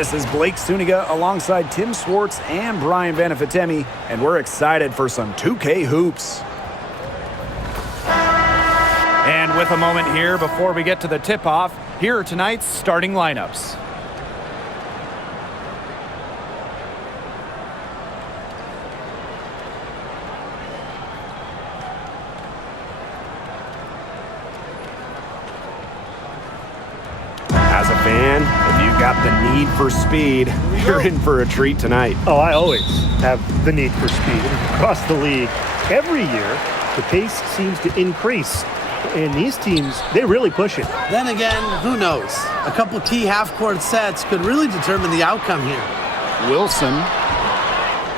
This is Blake Suniga alongside Tim Swartz and Brian Banafitemi, and we're excited for some 2K hoops. And with a moment here before we get to the tip-off, here are tonight's starting lineups. As a fan, if you've got the need for speed, you're in for a treat tonight. Oh, I always have the need for speed. Across the league, every year, the pace seems to increase. And these teams, they really push it. Then again, who knows? A couple key half-court sets could really determine the outcome here. Wilson.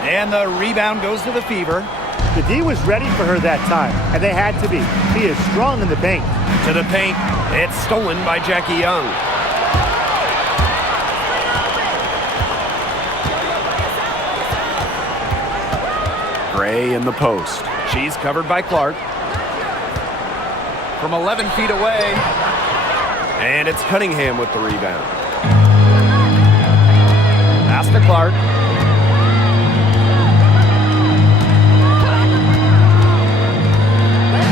And the rebound goes to the Fever. The D was ready for her that time, and they had to be. She is strong in the paint. To the paint. It's stolen by Jackie Young. Gray in the post. She's covered by Clark. From 11 feet away. And it's Cunningham with the rebound. Pass to Clark.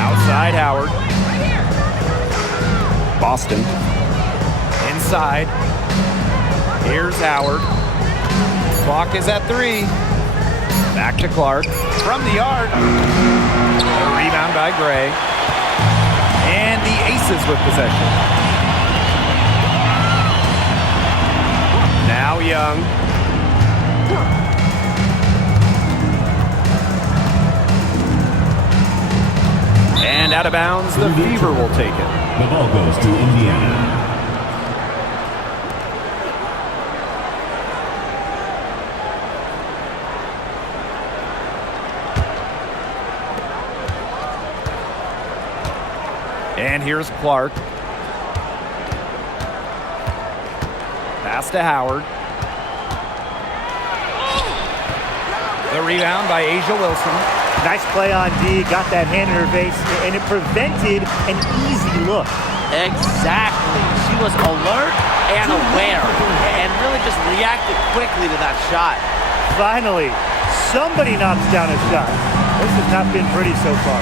Outside Howard. Boston. Inside. Here's Howard. Clock is at 3. Back to Clark. From the arc. A rebound by Gray. And the Aces with possession. Now Young. And out of bounds, the Fever will take it. The ball goes to Indiana. And here's Clark. Pass to Howard. The rebound by Asia Wilson. Nice play on D, got that hand in her face, and it prevented an easy look. Exactly. She was alert and aware and really just reacted quickly to that shot. Finally, somebody knocks down a shot. This has not been pretty so far.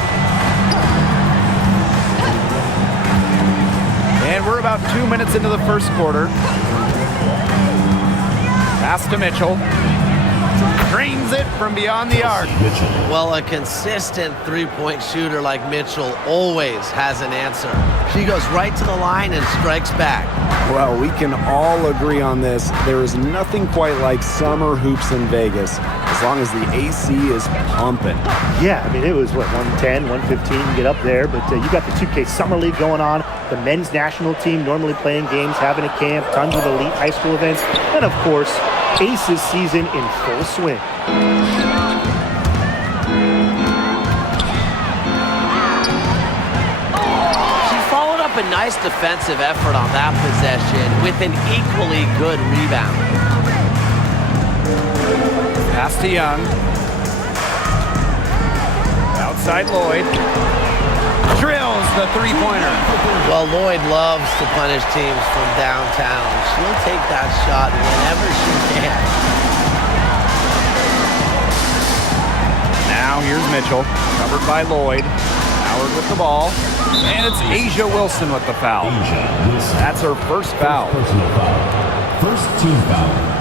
And we're about 2 minutes into the first quarter. Pass to Mitchell. Drains it from beyond the arc. Well, a consistent three-point shooter like Mitchell always has an answer. She goes right to the line and strikes back. Well, we can all agree on this. There is nothing quite like summer hoops in Vegas, as long as the AC is pumping. Yeah, I mean, it was, 110, 115, get up there. But you got the 2K Summer League going on, the men's national team normally playing games, having a camp, tons of elite high school events, and, of course, Aces season in full swing. She followed up a nice defensive effort on that possession with an equally good rebound. Pass to Young. Outside Lloyd. Drills the three-pointer. Well, Lloyd loves to punish teams from downtown. She'll take that shot whenever she can. Now here's Mitchell, covered by Lloyd. Howard with the ball. And it's Asia Wilson with the foul. That's her first foul. Personal foul. First team foul.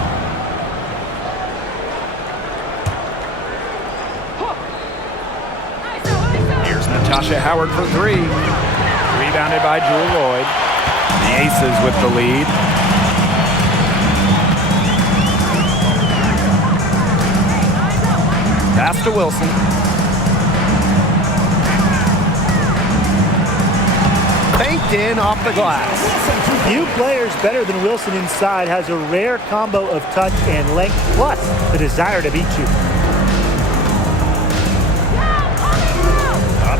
Natasha Howard for 3. Rebounded by Jewel Lloyd. The Aces with the lead. Pass to Wilson. Banked in off the glass. Few players better than Wilson inside, has a rare combo of touch and length, plus the desire to beat you.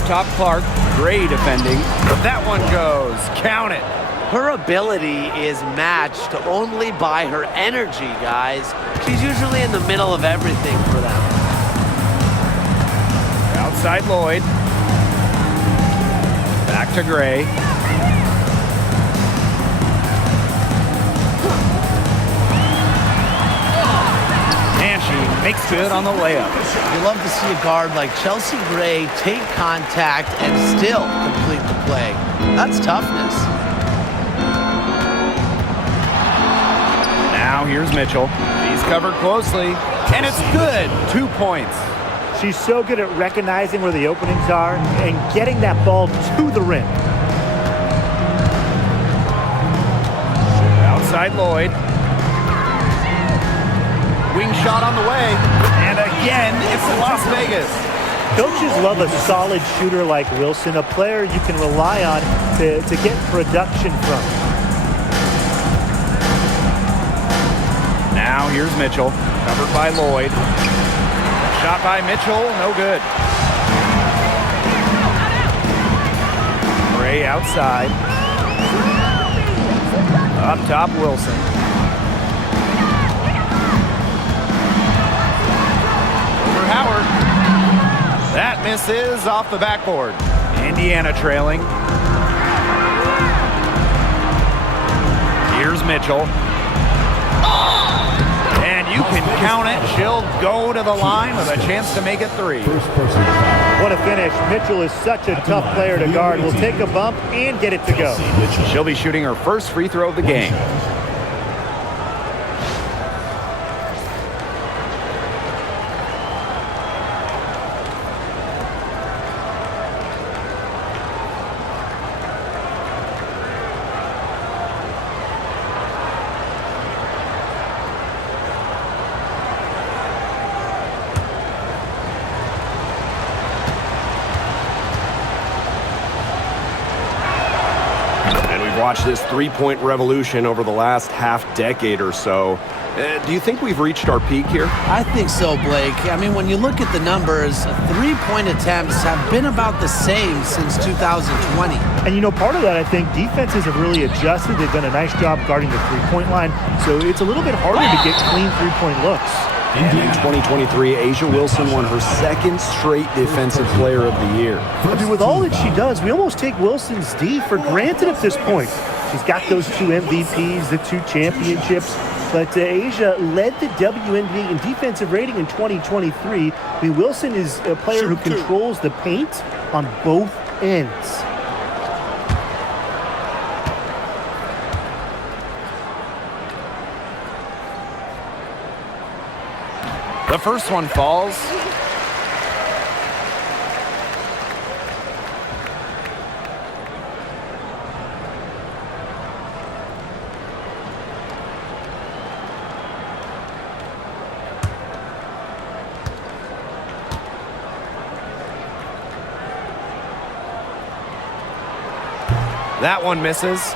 Top Clark, great defending. That one goes. Count it. Her ability is matched only by her energy, guys. She's usually in the middle of everything for them. Outside Lloyd. Back to Gray. Makes good on the layup. You love to see a guard like Chelsea Gray take contact and still complete the play. That's toughness. Now here's Mitchell. He's covered closely, and it's good. 2 points. She's so good at recognizing where the openings are and getting that ball to the rim. Outside Lloyd. Wing shot on the way. And again, it's Las Vegas. Coaches love a solid shooter like Wilson, a player you can rely on to get production from. Now here's Mitchell. Covered by Lloyd. Shot by Mitchell, no good. Gray outside. Up top, Wilson. Over Howard. That misses off the backboard. Indiana trailing. Here's Mitchell. And you can count it. She'll go to the line with a chance to make it 3. What a finish. Mitchell is such a tough player to guard. Will take a bump and get it to go. She'll be shooting her first free throw of the game. Watch this three-point revolution over the last half-decade or so. Do you think we've reached our peak here? I think so, Blake. I mean, when you look at the numbers, three-point attempts have been about the same since 2020. And, you know, part of that, I think, defenses have really adjusted. They've done a nice job guarding the three-point line, so it's a little bit harder to get clean three-point looks. And in 2023, A'ja Wilson won her second straight Defensive Player of the Year. I mean, with all that she does, we almost take Wilson's D for granted at this point. She's got those 2 MVPs, the 2 championships, but A'ja led the WNBA in defensive rating in 2023. I mean, Wilson is a player who controls the paint on both ends. The first one falls. That one misses.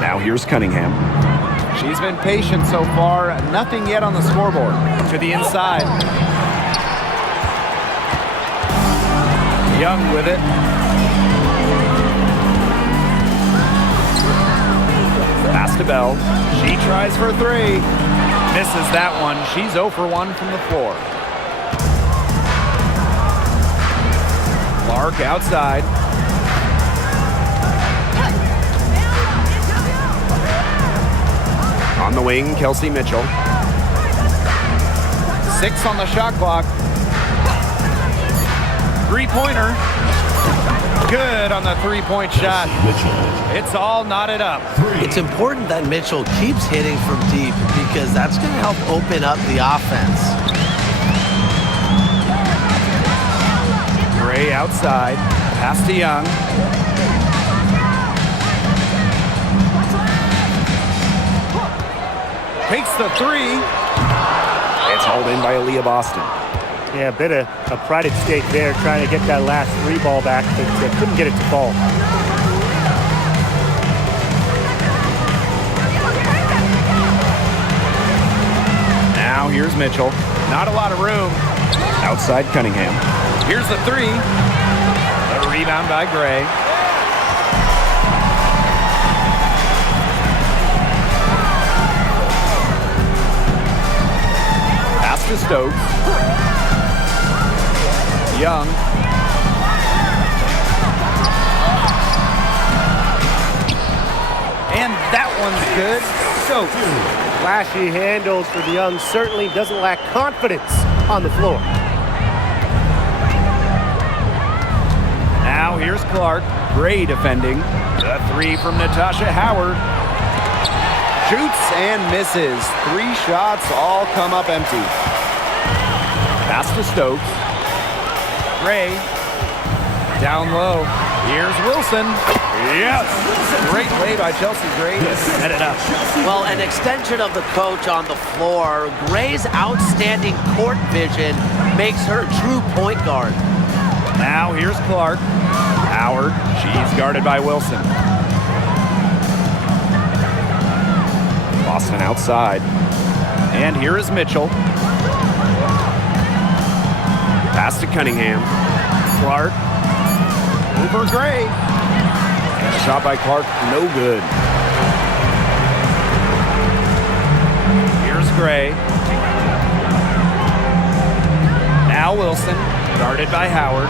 Now here's Cunningham. She's been patient so far. Nothing yet on the scoreboard. To the inside. Young with it. Pass to Bell. She tries for 3. Misses that one. She's 0 for 1 from the floor. Clark outside. On the wing, Kelsey Mitchell. 6 on the shot clock. 3-pointer. Good on the 3-point shot. It's all knotted up. It's important that Mitchell keeps hitting from deep because that's going to help open up the offense. Gray outside. Pass to Young. Takes the 3. It's hauled in by Aaliyah Boston. Yeah, a bit of a pride at stake there, trying to get that last 3 ball back, but couldn't get it to fall. Now here's Mitchell. Not a lot of room. Outside Cunningham. Here's the 3. A rebound by Gray. Pass to Stokes. Young. And that one's good. Stokes Flashy handles for DeYoung, certainly doesn't lack confidence on the floor. Now here's Clark. Gray defending. The three from Natasha Howard. Shoots and misses. 3 shots all come up empty. Pass to Stokes. Gray. Down low. Here's Wilson. Yes! Great play by Chelsea Gray to set it up. Well, an extension of the coach on the floor. Gray's outstanding court vision makes her a true point guard. Now here's Clark. Howard. She's guarded by Wilson. Boston outside. And here is Mitchell. Pass to Cunningham. Clark. Over Gray. And a shot by Clark, no good. Here's Gray. Now Wilson. Guarded by Howard.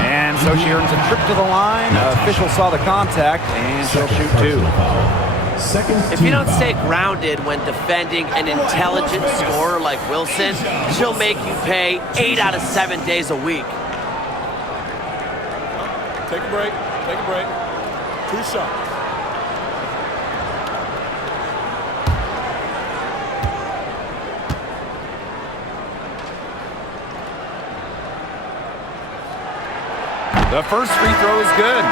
And so she earns a trip to the line. Official saw the contact, and she'll shoot 2. If you don't stay grounded when defending an intelligent scorer like Wilson, she'll make you pay 8 out of 7 days a week. Take a break. Take a break. 2 shots. The first free throw is good.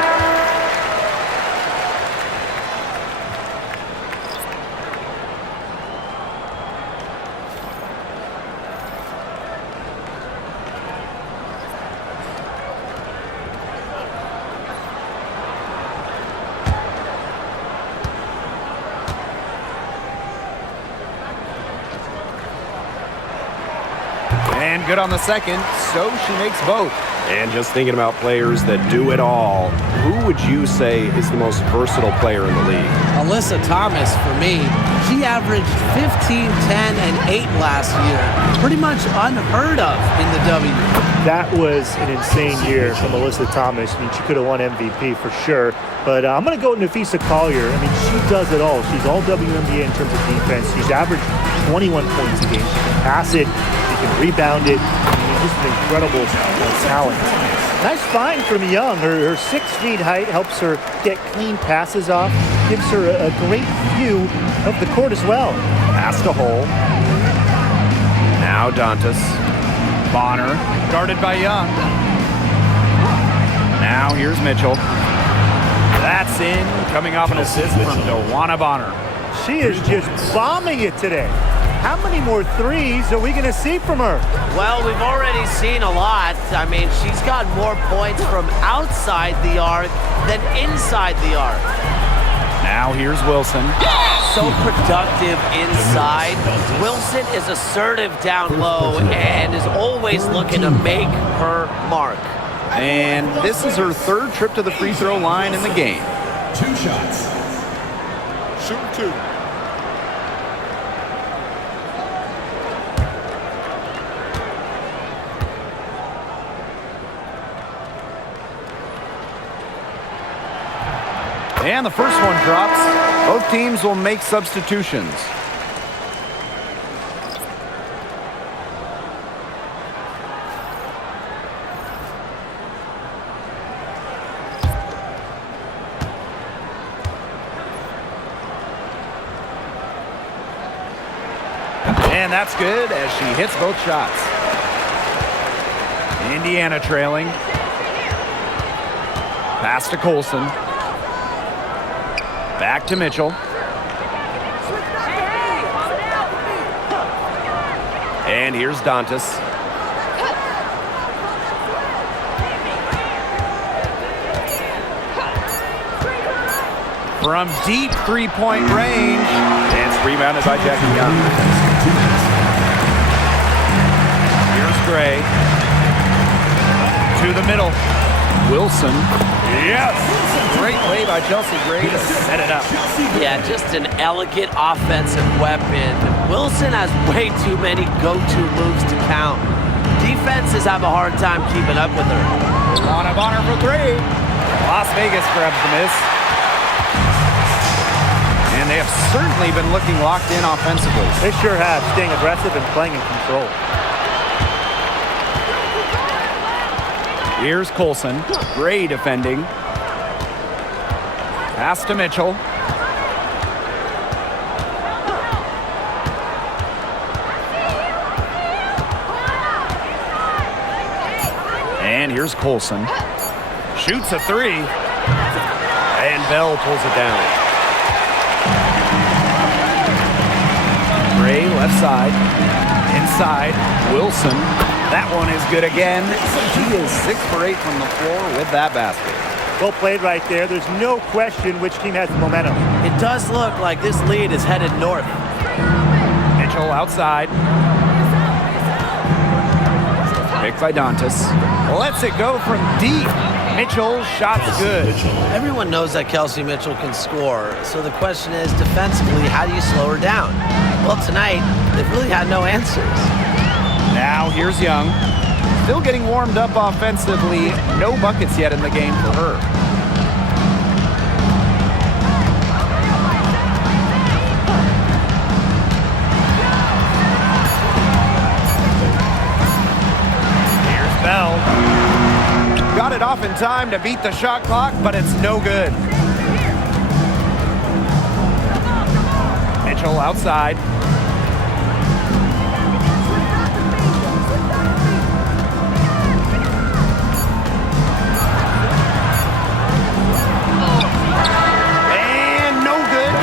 And good on the second, so she makes both. And just thinking about players that do it all, who would you say is the most versatile player in the league? Alyssa Thomas, for me, she averaged 15, 10, and 8 last year. Pretty much unheard of in the W. That was an insane year from Alyssa Thomas. I mean, she could have won MVP for sure. But I'm going to go with Nafisa Collier. I mean, she does it all. She's all WNBA in terms of defense. She's averaged 21 points a game. She can pass it. She can rebound it. Just an incredible talent. Nice find from Young. Her 6 feet height helps her get clean passes off. Gives her a great view of the court as well. Pass to Hole. Now Dantas. Bonner, guarded by Young. Now here's Mitchell. That's in, coming off an assist from DeWanna Bonner. She is just bombing it today. How many more threes are we going to see from her? Well, we've already seen a lot. I mean, she's got more points from outside the arc than inside the arc. Now here's Wilson. So productive inside. Wilson is assertive down low and is always looking to make her mark. And this is her 3rd trip to the free throw line in the game. 2 shots. Shoot 2. And the first one drops. Both teams will make substitutions. And that's good as she hits both shots. Indiana trailing. Pass to Colson. Back to Mitchell. And here's Dantas. From deep three-point range. And it's rebounded by Jackie Young. Here's Gray. To the middle. Wilson. Yes! Great play by Chelsea Gray to set it up. Yeah, just an elegant offensive weapon. Wilson has way too many go-to moves to count. Defenses have a hard time keeping up with her. DeWanna Bonner for 3. Las Vegas grabs the miss. And and they have certainly been looking locked in offensively. They sure have, staying aggressive and playing in control. Here's Colson. Gray defending. Pass to Mitchell. And here's Colson. Shoots a three. And Bell pulls it down. Gray left side. Inside. Wilson. That one is good again. He is 6 for 8 from the floor with that basket. Well played right there. There's no question which team has the momentum. It does look like this lead is headed north. Mitchell outside. Picked by Dantas. Lets it go from deep. Mitchell, shot's good. Everyone knows that Kelsey Mitchell can score, so the question is, defensively, how do you slow her down? Well, tonight, they've really had no answers. Now here's Young. Still getting warmed up offensively. No buckets yet in the game for her. Here's Bell. Got it off in time to beat the shot clock, but it's no good. Mitchell outside.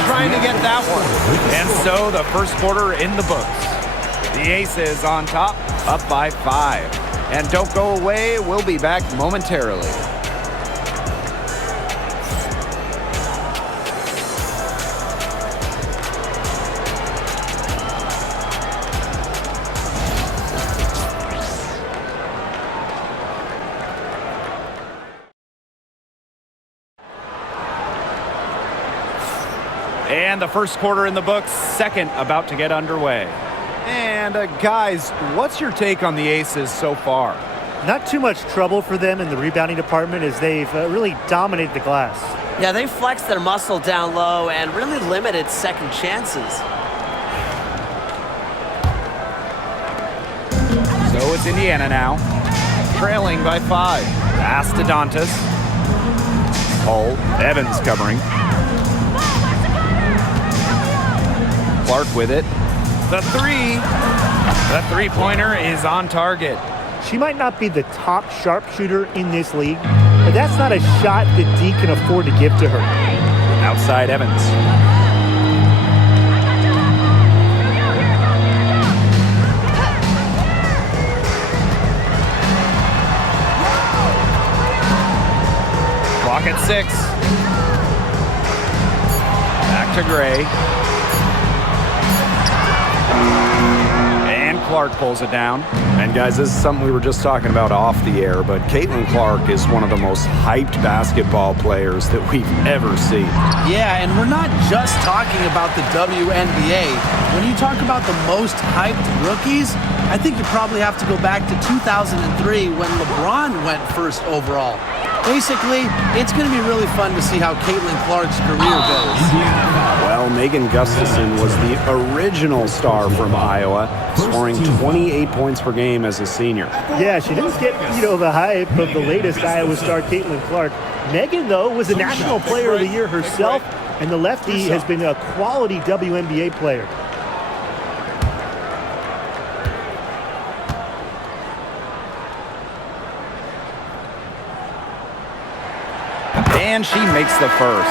Trying to get that one. And so the first quarter in the books. The Aces on top, up by 5. And don't go away, we'll be back momentarily. And the first quarter in the books, second about to get underway. And guys, what's your take on the Aces so far? Not too much trouble for them in the rebounding department as they've really dominated the glass. Yeah, they flexed their muscle down low and really limited second chances. So it's Indiana now, trailing by 5. Pass to Dantas. Hull, Evans covering. Clark with it. The three-pointer is on target. She might not be the top sharpshooter in this league, but that's not a shot that D can afford to give to her. Outside Evans. Clock at 6. Back to Gray. And Clark pulls it down. And guys, this is something we were just talking about off the air, but Caitlin Clark is one of the most hyped basketball players that we've ever seen. Yeah, and we're not just talking about the WNBA. When you talk about the most hyped rookies, I think you probably have to go back to 2003 when LeBron went first overall. Basically, it's going to be really fun to see how Caitlin Clark's career goes. Well, Megan Gustafson was the original star from Iowa, scoring 28 points per game as a senior. Yeah, she didn't get, the hype of the latest Iowa star, Caitlin Clark. Megan, though, was a National Player of the Year herself, and the lefty has been a quality WNBA player. And she makes the first.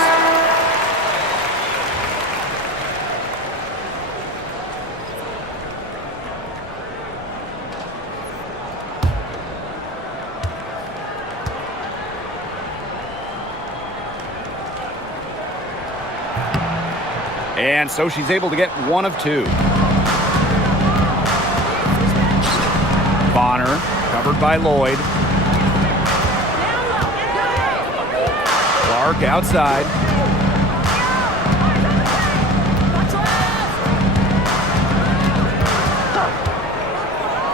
And so she's able to get 1 of 2. Bonner, covered by Lloyd. Clark outside.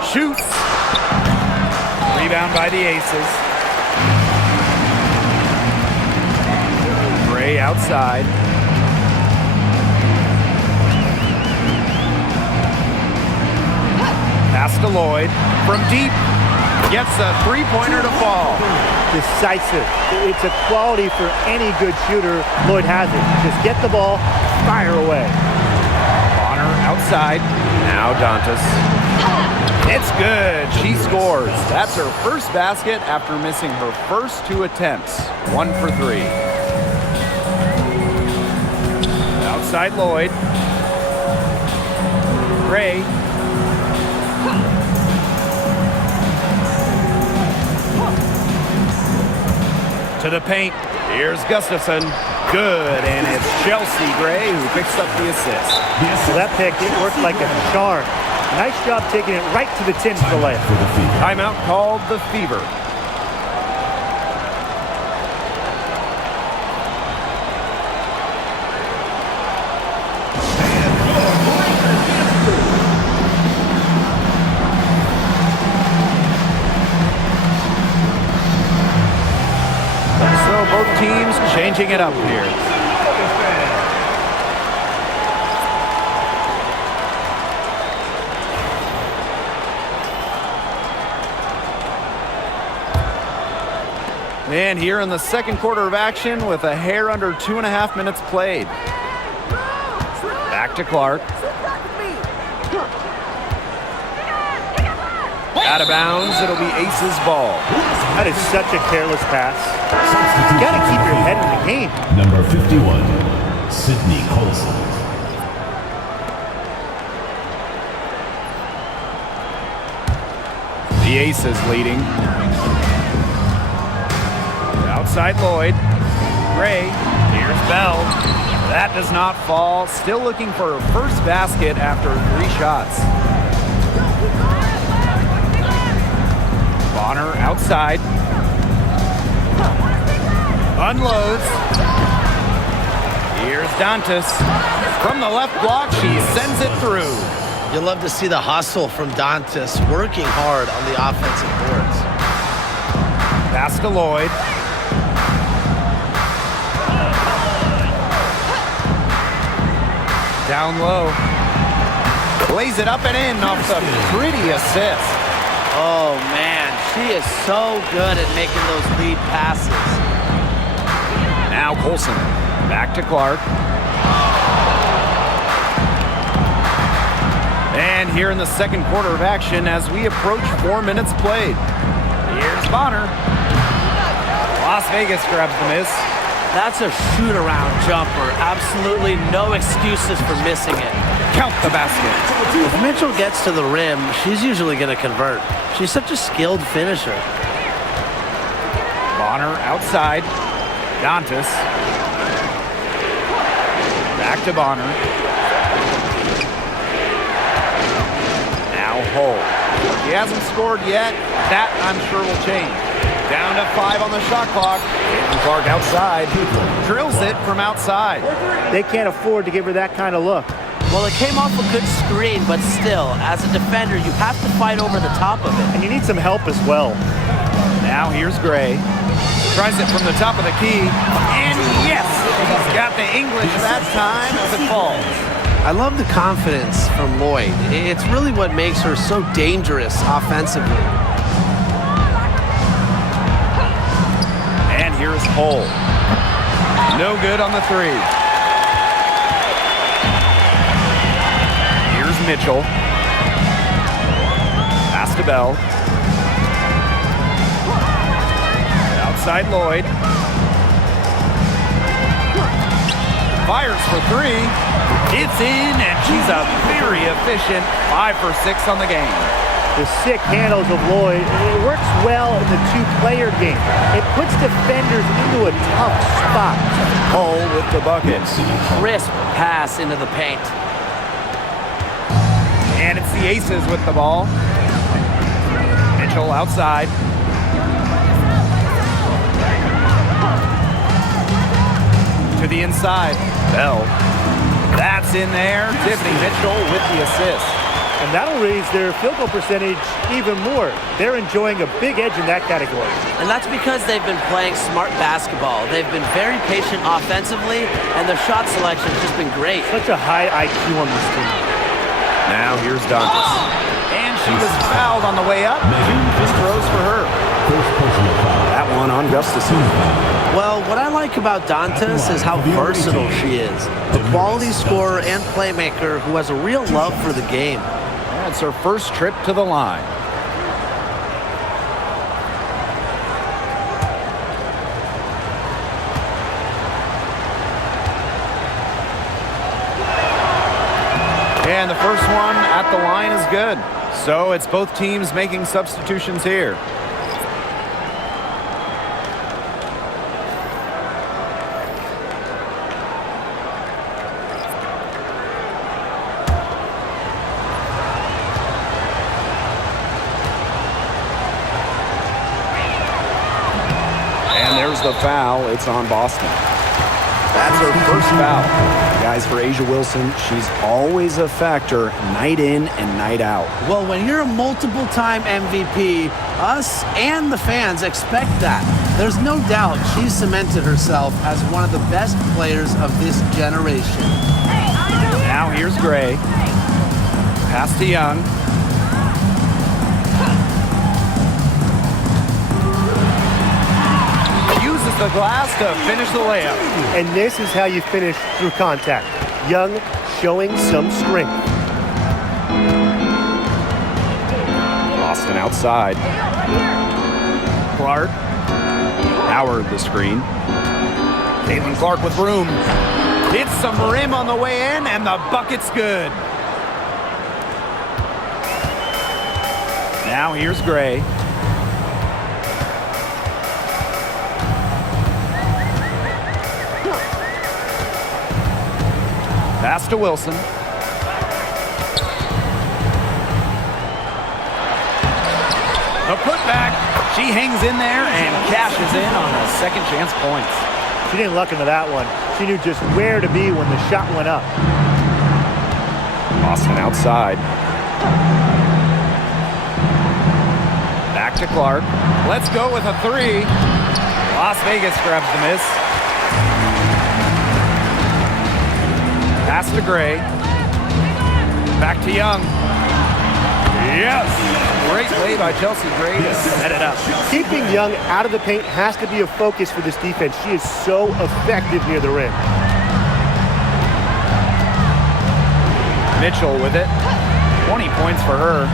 Shoots. Rebound by the Aces. Gray outside. Lloyd from deep. Gets a three-pointer to fall. Decisive. It's a quality for any good shooter. Lloyd has it. Just get the ball, fire away. Bonner outside. Now Dantas. It's good. She scores. That's her first basket after missing her first 2 attempts. 1 for 3. Outside Lloyd. Gray. To the paint. Here's Gustafson. Good, and it's Chelsea Gray who picks up the assist. So that pick, it worked like a charm. Nice job taking it right to the tin for the layup. Timeout called the Fever. So both teams changing it up here. And here in the second quarter of action with a hair under 2.5 minutes played. Back to Clark. Out of bounds, it'll be Ace's ball. That is such a careless pass. You got to keep your head in the game. Number 51, Sydney Colson. The Aces leading. Outside Lloyd. Gray. Here's Bell. That does not fall. Still looking for her first basket after 3 shots. Bonner outside. Unloads. Here's Dantas. From the left block, she sends it through. You'll love to see the hustle from Dantas working hard on the offensive boards. Pass to Lloyd. Down low. Lays it up and in off the pretty assist. Oh, man. She is so good at making those lead passes. Now Colson. Back to Clark. And here in the second quarter of action as we approach 4 minutes played. Here's Bonner. Las Vegas grabs the miss. That's a shoot-around jumper. Absolutely no excuses for missing it. Count the basket. If Mitchell gets to the rim, she's usually going to convert. She's such a skilled finisher. Bonner outside. Dantas. Back to Bonner. Now Hull. He hasn't scored yet. That, I'm sure, will change. Down to 5 on the shot clock. Clark outside. Drills it from outside. They can't afford to give her that kind of look. Well, it came off a good screen, but still, as a defender, you have to fight over the top of it. And you need some help as well. Now here's Gray. Tries it from the top of the key. And yes, he's got the English that time as it falls. I love the confidence from Lloyd. It's really what makes her so dangerous offensively. And here's Hull. No good on the 3. Here's Mitchell. Pass to Bell. Outside Lloyd. Fires for 3. It's in, and she's a very efficient 5 for 6 on the game. The sick handles of Lloyd, it works well in the 2-player game. It puts defenders into a tough spot. Hull with the bucket. Crisp pass into the paint. And it's the Aces with the ball. Mitchell outside. To the inside. Bell. That's in there. Tiffany Mitchell with the assist. And that'll raise their field goal percentage even more. They're enjoying a big edge in that category. And that's because they've been playing smart basketball. They've been very patient offensively, and their shot selection has just been great. Such a high IQ on this team. Now here's Dantas. And she was fouled on the way up. 2 free throws for her. First personal foul. That one on Gustafson. Well, what I like about Dantas is how versatile she is. A quality scorer and playmaker who has a real love for the game. That's her first trip to the line. And the first one at the line is good. So it's both teams making substitutions here. And there's the foul. It's on Boston. That's her first foul. Guys, for A'ja Wilson, she's always a factor night in and night out. Well, when you're a multiple-time MVP, us and the fans expect that. There's no doubt she's cemented herself as one of the best players of this generation. Now here's Gray. Pass to Young. Uses the glass to finish the layup. And this is how you finish through contact. Young showing some strength. Boston outside. Clark. Howard the screen. Caitlin Clark with room. Hits some rim on the way in, and the bucket's good. Now here's Gray. Pass to Wilson. A putback. She hangs in there and cashes in on the second chance points. She didn't luck into that one. She knew just where to be when the shot went up. Boston outside. Back to Clark. Let's go with a 3. Las Vegas grabs the miss. Pass to Gray. Back to Young. Yes! Great play by Chelsea Gray to set it up. Keeping Young out of the paint has to be a focus for this defense. She is so effective near the rim. Mitchell with it. 20 points for her.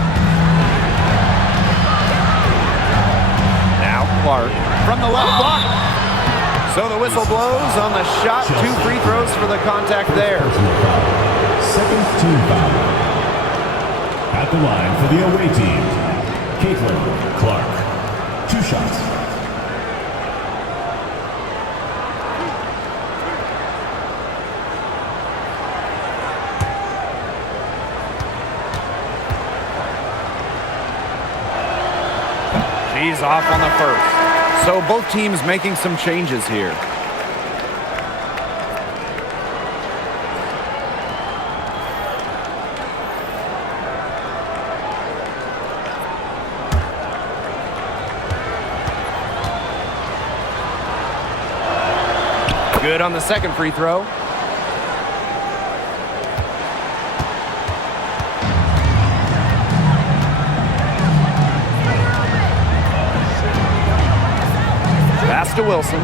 Now Clark from the left block. So the whistle blows on the shot. 2 free throws for the contact there. Second team foul. At the line for the away team, CaitlinClark. 2 shots. She's off on the first. So both teams making some changes here. Good on the second free throw. Pass to Wilson.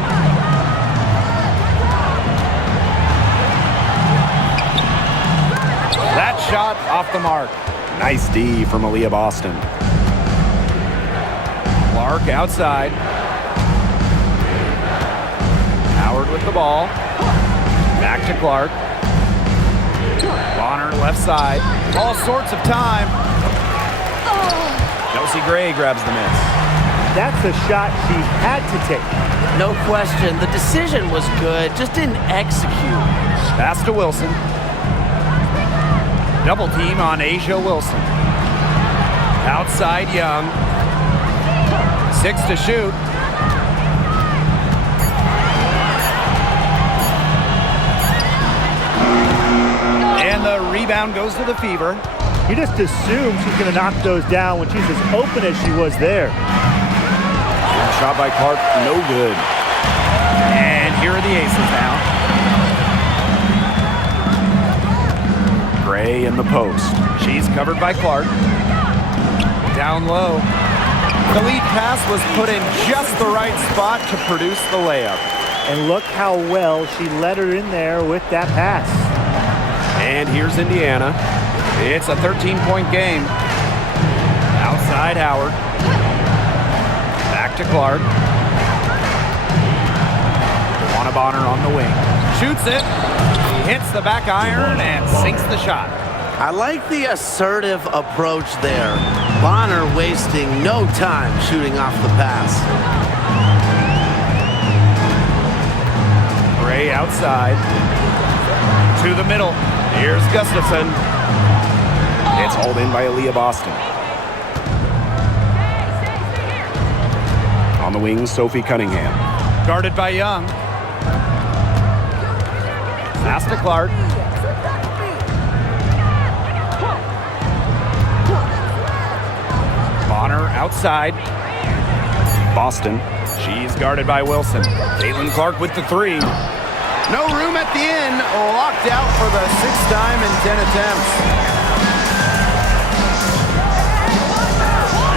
That shot off the mark. Nice D from Aaliyah Boston. Clark outside. Howard with the ball. Back to Clark. Bonner left side. All sorts of time. Chelsea Gray grabs the miss. That's the shot she had to take. No question. The decision was good, just didn't execute. Pass to Wilson. Double team on A'ja Wilson. Outside Young. 6 to shoot. And the rebound goes to the Fever. You just assume she's going to knock those down when she's as open as she was there. Shot by Clark, no good. And here are the aces now. Gray in the post. She's covered by Clark. Down low. The lead pass was put in just the right spot to produce the layup. And look how well she led her in there with that pass. And here's Indiana. It's a 13-point game. Outside Howard. Back to Clark. Bonner on the wing. Shoots it. He hits the back iron and sinks the shot. I like the assertive approach there. Bonner wasting no time shooting off the pass. Gray outside. To the middle. Here's Gustafson. It's hauled in by Aaliyah Boston. On the wing, Sophie Cunningham. Guarded by Young. Pass to Clark. Bonner outside. Boston. She's guarded by Wilson. Caitlin Clark with the three. No room at the end. Locked out for the 6th time in 10 attempts.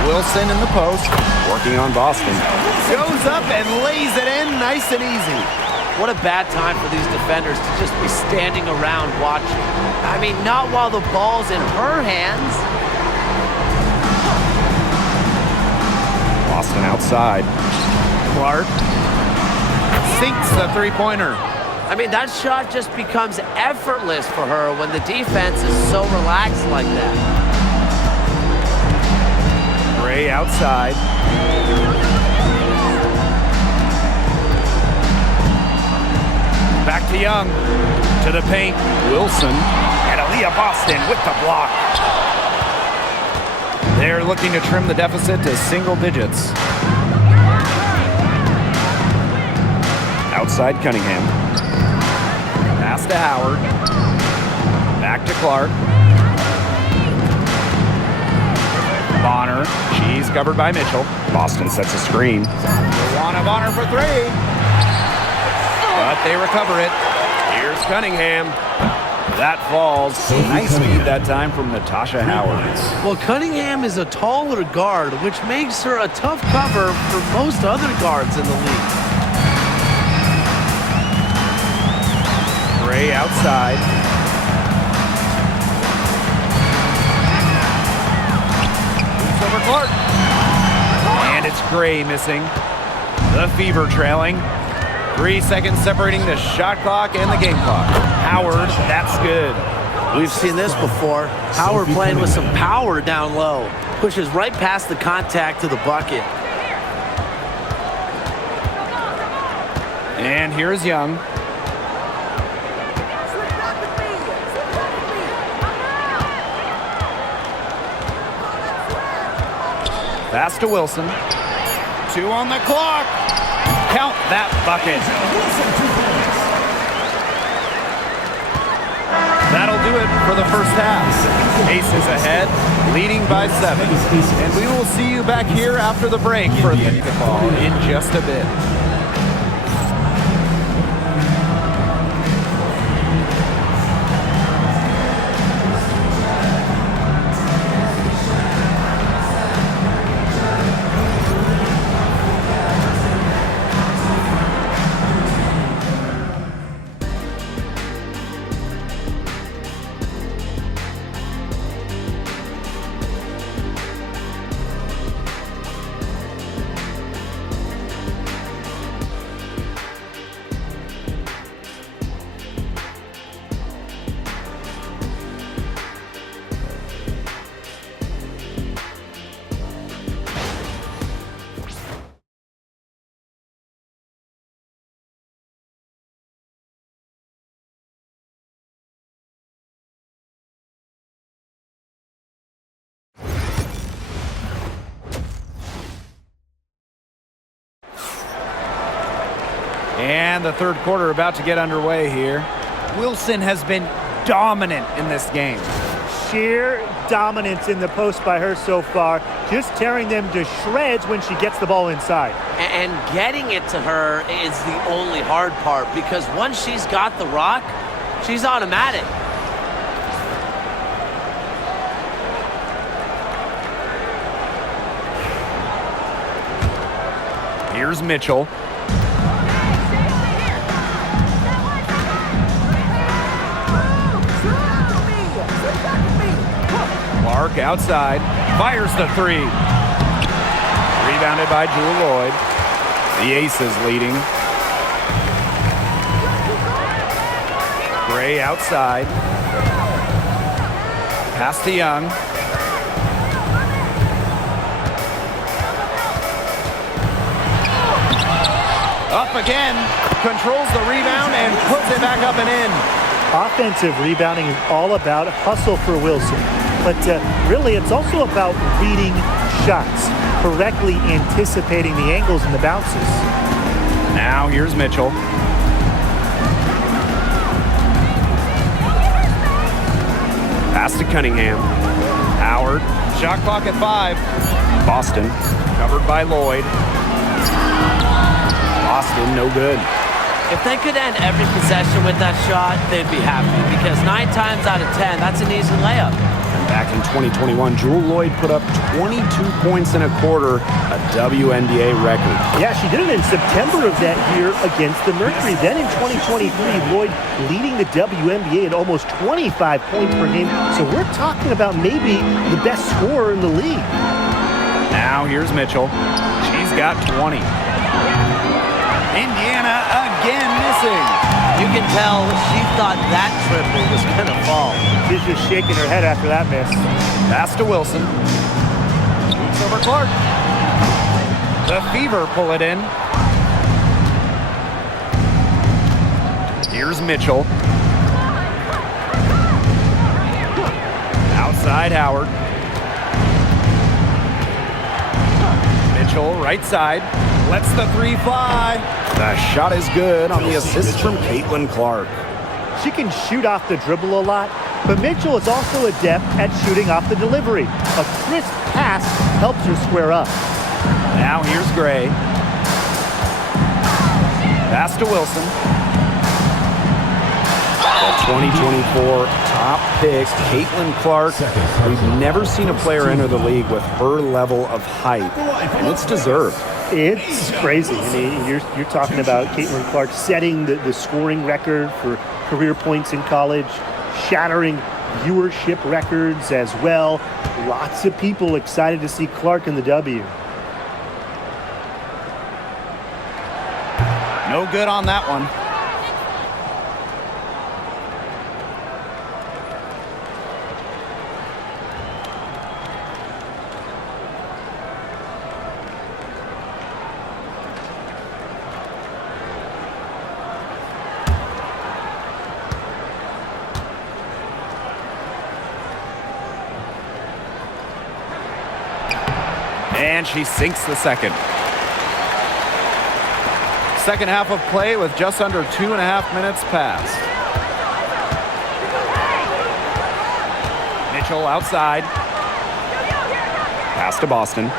Wilson in the post. Working on Boston. Goes up and lays it in nice and easy. What a bad time for these defenders to just be standing around watching. I mean, not while the ball's in her hands. Boston outside. Clark sinks the three-pointer. I mean, that shot just becomes effortless for her when the defense is so relaxed like that. Gray outside. Back to Young. To the paint. Wilson. And Aaliyah Boston with the block. They're looking to trim the deficit to single digits. Outside Cunningham. Pass to Howard. Back to Clark. Bonner. She's covered by Mitchell. Boston sets a screen. Luana Bonner for three. But they recover it. Here's Cunningham. That falls. Nice speed that time from Natasha Howard. Well, Cunningham is a taller guard, which makes her a tough cover for most other guards in the league. Gray outside. Moves over Clark. And it's Gray missing. The Fever trailing. 3 seconds separating the shot clock and the game clock. Howard, that's good. We've seen this before. Howard playing with some power down low. Pushes right past the contact to the bucket. And here's Young. Pass to Wilson. 2 on the clock. Count that bucket. That'll do it for the first half. Aces ahead, leading by 7. And we will see you back here after the break for basketball in just a bit. And the third quarter about to get underway here. Wilson has been dominant in this game. Sheer dominance in the post by her so far, just tearing them to shreds when she gets the ball inside. And getting it to her is the only hard part, because once she's got the rock, she's automatic. Here's Mitchell. Clark outside. Fires the three. Rebounded by Jewel Lloyd. The Aces leading. Gray outside. Pass to Young. Up again. Controls the rebound and puts it back up and in. Offensive rebounding is all about hustle for Wilson. But really, it's also about reading shots, correctly anticipating the angles and the bounces. Now here's Mitchell. Pass to Cunningham. Howard. Shot clock at 5. Boston. Covered by Lloyd. Boston, no good. If they could end every possession with that shot, they'd be happy because 9 times out of 10, that's an easy layup. Back in 2021, Jewel Lloyd put up 22 points in a quarter, a WNBA record. Yeah, she did it in September of that year against the Mercury. Then in 2023, Lloyd leading the WNBA at almost 25 points per game. So we're talking about maybe the best scorer in the league. Now here's Mitchell. She's got 20. Indiana again missing. You can tell she thought that triple was going to fall. She's just shaking her head after that miss. Pass to Wilson. Shoots over Clark. The Fever pull it in. Here's Mitchell. Outside Howard. Mitchell right side. Lets the three fly. The shot is good on the assist from Caitlin-Clark. She can shoot off the dribble a lot, but Mitchell is also adept at shooting off the delivery. A crisp pass helps her square up. Now here's Gray. Pass to Wilson. The 2024 top pick, Caitlin-Clark. We've never seen a player enter the league with her level of height, and it's deserved. It's crazy. I mean, you're talking about Caitlin-Clark setting the scoring record for career points in college, shattering viewership records as well. Lots of people excited to see Clark in the W. No good on that one. And she sinks the second. Second half of play with just under 2.5 minutes passed. Mitchell outside. Pass to Boston.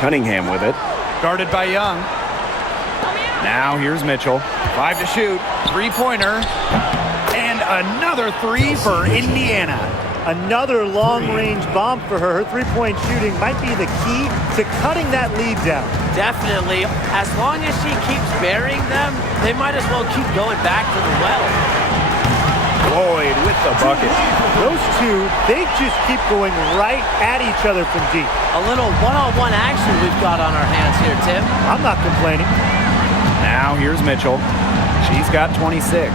Cunningham with it. Guarded by Young. Now here's Mitchell. 5 to shoot. Three-pointer. And another three for Indiana. Another long-range bomb for her. Her three-point shooting might be the key to cutting that lead down. Definitely. As long as she keeps burying them, they might as well keep going back to the well. Lloyd with the bucket. Those two, they just keep going right at each other from deep. A little one-on-one action we've got on our hands here, Tim. I'm not complaining. Now here's Mitchell. She's got 26.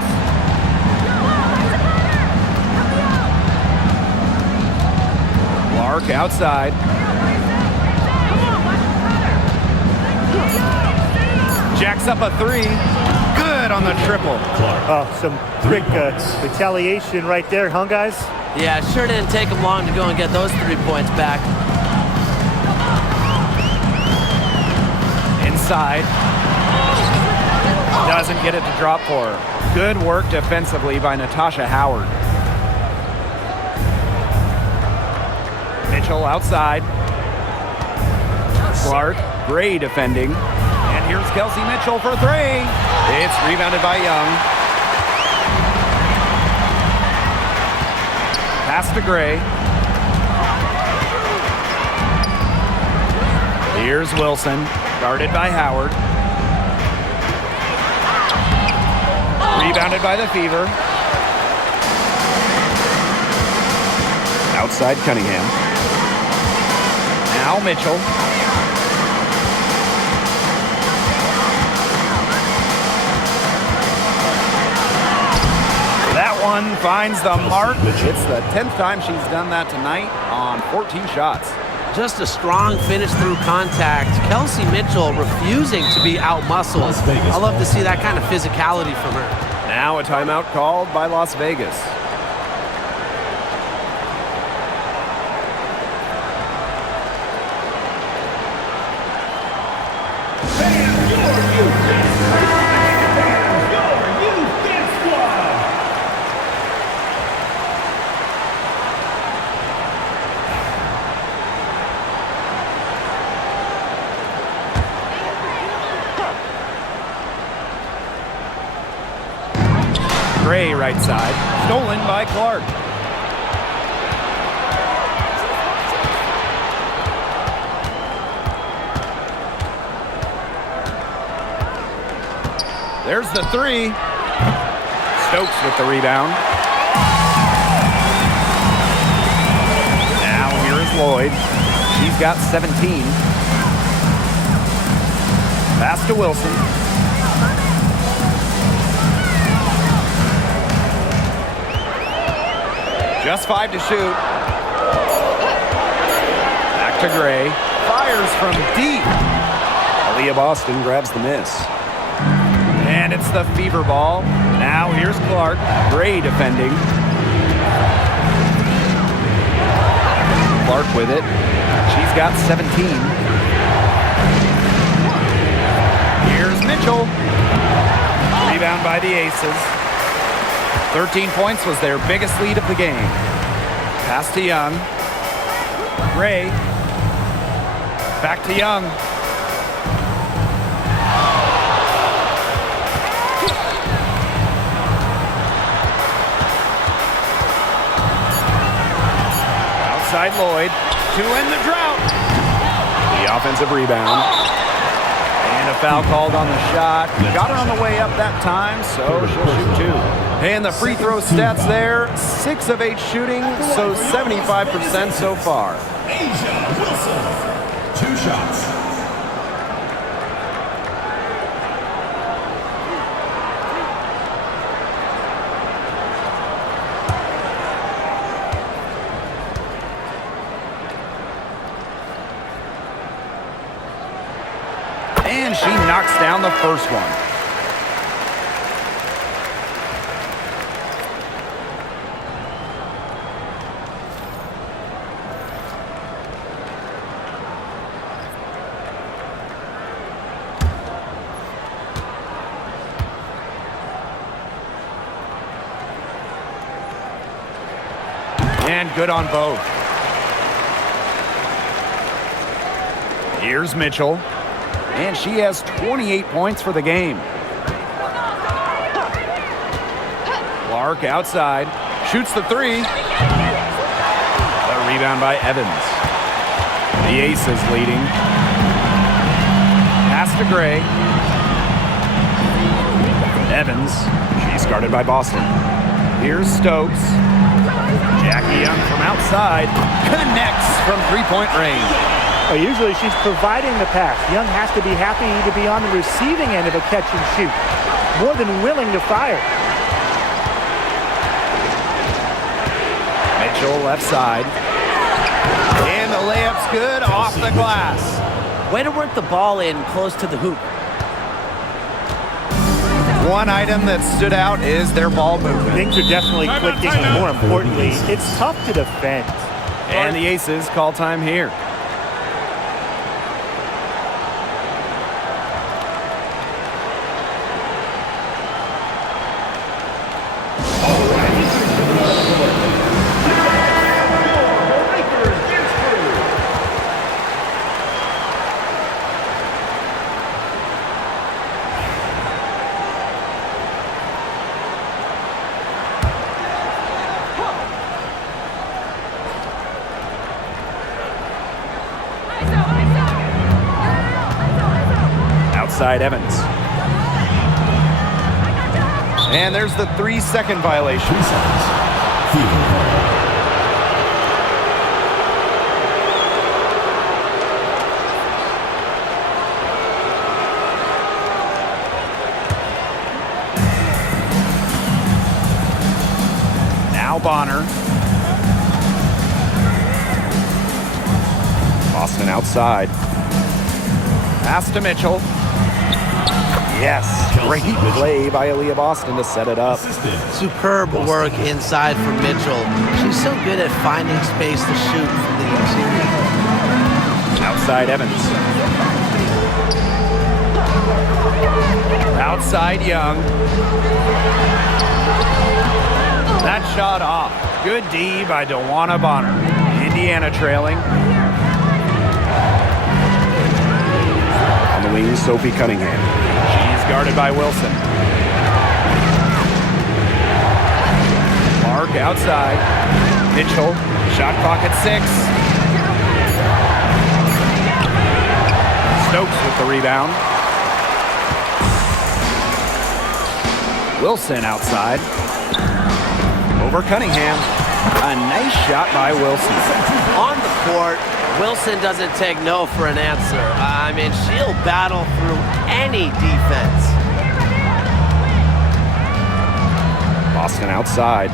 Clark outside. Jacks up a three. Good on the triple. Oh, some quick retaliation right there, huh, guys? Yeah, sure didn't take them long to go and get those 3 points back. Inside. Doesn't get it to drop for her. Good work defensively by Natasha Howard. Mitchell outside. Clark, Gray defending. And here's Kelsey Mitchell for three. It's rebounded by Young. Pass to Gray. Here's Wilson, guarded by Howard. Rebounded by the Fever. Outside Cunningham. Now Mitchell. That one finds the mark. It's the 10th time she's done that tonight on 14 shots. Just a strong finish through contact. Kelsey Mitchell refusing to be out-muscled. I love to see that kind of physicality from her. Now a timeout called by Las Vegas. Gray right side, stolen by Clark. There's the three. Stokes with the rebound. Now here is Lloyd. She's got 17. Pass to Wilson. Just 5 to shoot. Back to Gray. Fires from deep. Aaliyah Boston grabs the miss. And it's the Fever ball. Now here's Clark. Gray defending. Clark with it. She's got 17. Here's Mitchell. Rebound by the Aces. 13 points was their biggest lead of the game. Pass to Young. Gray. Back to Young. Outside Lloyd to end the drought. The offensive rebound. And a foul called on the shot. Got her on the way up that time, so she'll shoot 2. And the free throw stats there, 6 of 8 shooting, so 75% so far. Asia Wilson, 2 shots. And she knocks down the first one. And good on both. Here's Mitchell. And she has 28 points for the game. Clark outside. Shoots the 3. A rebound by Evans. The Aces leading. Pass to Gray. Evans. She's guarded by Boston. Here's Stokes. Jackie Young from outside. Connects from 3-point range. Well, usually she's providing the pass. Young has to be happy to be on the receiving end of a catch and shoot. More than willing to fire. Mitchell left side. And the layup's good off the glass. Way to work the ball in close to the hoop. One item that stood out is their ball movement. Things are definitely clicking, and more importantly, it's tough to defend. And the Aces call time here. Outside Evans. And there's the 3-second violation. 3 seconds. Fever call. Now Bonner. Boston outside. Pass to Mitchell. Yes, great play by Aaliyah Boston to set it up. Superb work inside for Mitchell. She's so good at finding space to shoot from the interior. Outside Evans. Outside Young. That shot off. Good D by DeWanna Bonner. Indiana trailing. On the wing, Sophie Cunningham. She's guarded by Wilson. Clark outside. Mitchell. Shot clock at 6. Stokes with the rebound. Wilson outside. Over Cunningham. A nice shot by Wilson. On the court, Wilson doesn't take no for an answer. I mean, she'll battle through any defense. Boston outside.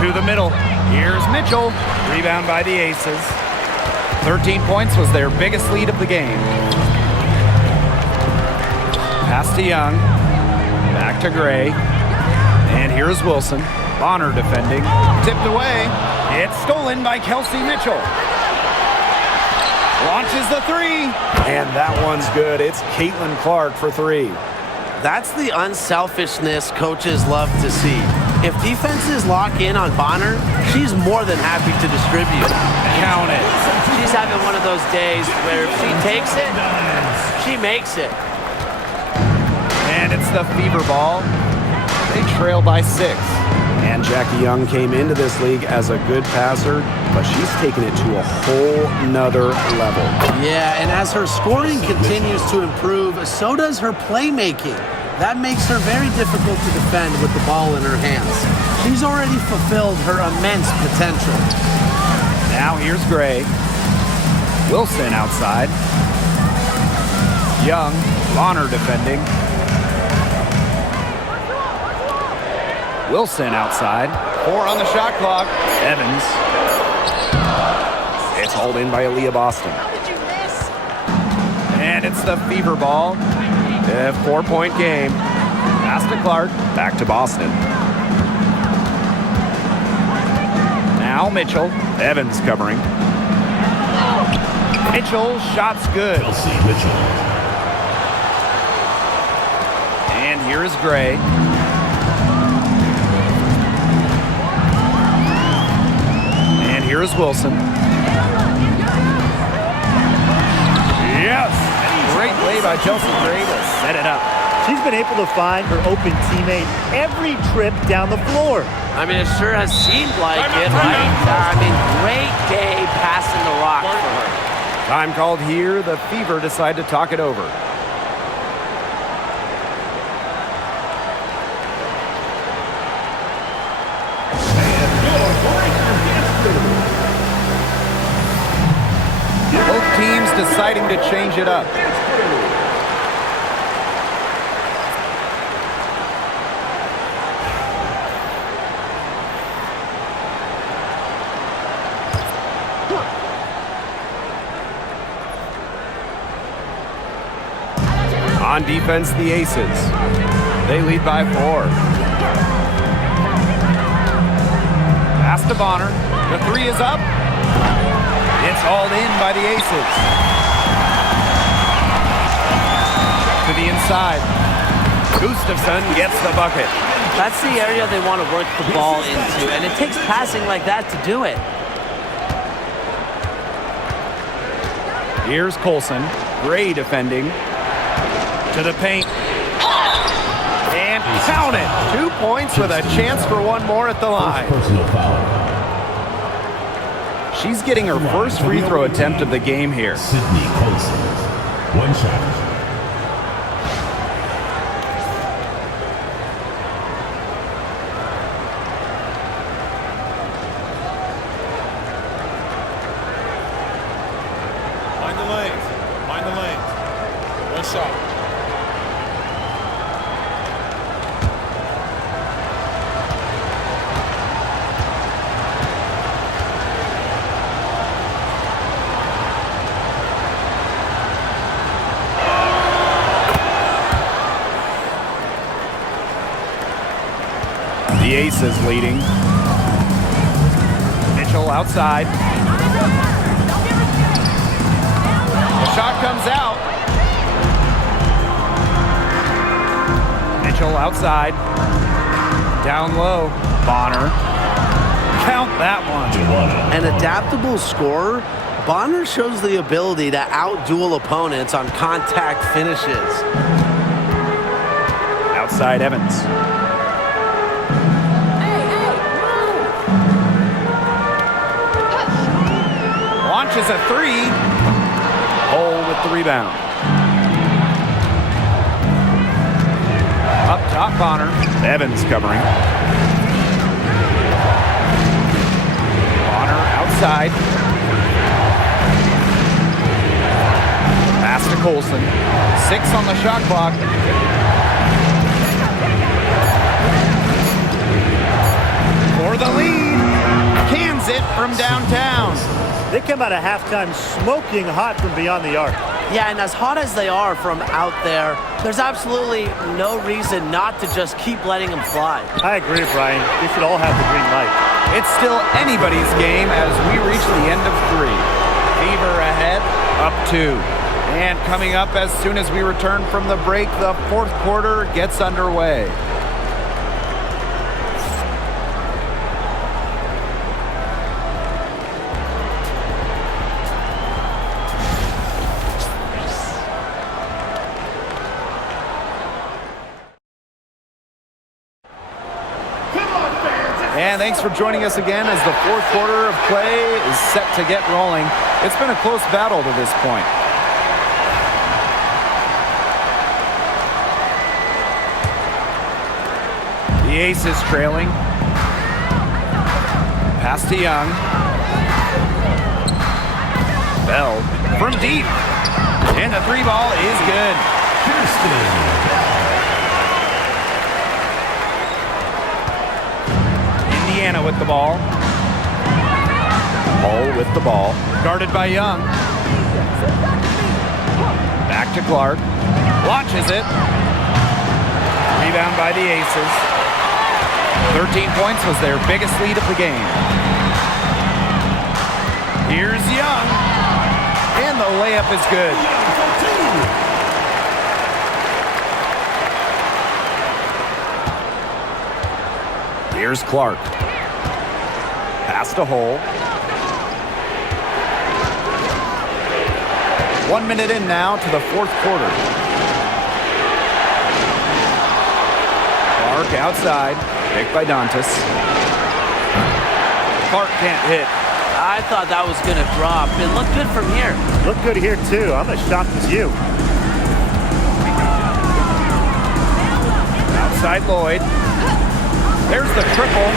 To the middle. Here's Mitchell. Rebound by the Aces. 13 points was their biggest lead of the game. Pass to Young. Back to Gray. And here's Wilson. Bonner defending. Tipped away. It's stolen by Kelsey Mitchell. Launches the 3. And that one's good. It's CaitlincLark for 3. That's the unselfishness coaches love to see. If defenses lock in on Bonner, she's more than happy to distribute. Count it. She's having one of those days where if she takes it, she makes it. And it's the Fever ball. They trail by 6. And Jackie Young came into this league as a good passer, but she's taken it to a whole nother level. Yeah, and as her scoring continues to improve, so does her playmaking. That makes her very difficult to defend with the ball in her hands. She's already fulfilled her immense potential. Now here's Gray. Wilson outside. Young. Bonner defending. Wilson outside. 4 on the shot clock. Evans. It's hauled in by Aaliyah Boston. And it's the Fever ball. A 4-point game. Pass to Clark. Back to Boston. Now Mitchell. Evans covering. Mitchell, shot's good. Kelsey Mitchell. And here is Gray. And here is Wilson. Yes! Great play by Chelsea Gray to set it up. She's been able to find her open teammate every trip down the floor. I mean, it sure has seemed like it, right? I mean, great day passing the rock for her. Time called here. The Fever decide to talk it over. Both teams deciding to change it up. On defense, the Aces. They lead by 4. Pass to Bonner. The 3 is up. It's hauled in by the Aces. To the inside. Gustafson gets the bucket. That's the area they want to work the ball into, and it takes passing like that to do it. Here's Colson. Gray defending. To the paint. And count it. 2 points with a chance for one more at the line. Personal foul. She's getting her first free throw attempt of the game here. Sydney Colson. 1 shot. Aces leading. Mitchell outside. The shot comes out. Mitchell outside. Down low. Bonner. Count that one. An adaptable scorer, Bonner shows the ability to out-duel opponents on contact finishes. Outside Evans. Launches a three. Hole with the rebound. Up top, Bonner. Evans covering. Bonner outside. Pass to Colson. 6 on the shot clock. For the lead. Cans it from downtown. They come out of halftime smoking hot from beyond the arc. Yeah, and as hot as they are from out there, there's absolutely no reason not to just keep letting them fly. I agree, Brian. They should all have the green light. It's still anybody's game as we reach the end of 3. Fever ahead, up 2. And coming up as soon as we return from the break, the fourth quarter gets underway. And thanks for joining us again as the fourth quarter of play is set to get rolling. It's been a close battle to this point. The Aces trailing. Pass to Young. Bell from deep. And the 3 ball is good. Indiana with the ball. Hall with the ball. Guarded by Young. Back to Clark. Launches it. Rebound by the Aces. 13 points was their biggest lead of the game. Here's Young. And the layup is good. Here's Clark. Pass to Hole. 1 minute in now to the fourth quarter. Clark outside. Picked by Dantas. Clark can't hit. I thought that was going to drop. It looked good from here. Look good here, too. I'm as shocked as you. Outside Lloyd. There's the triple.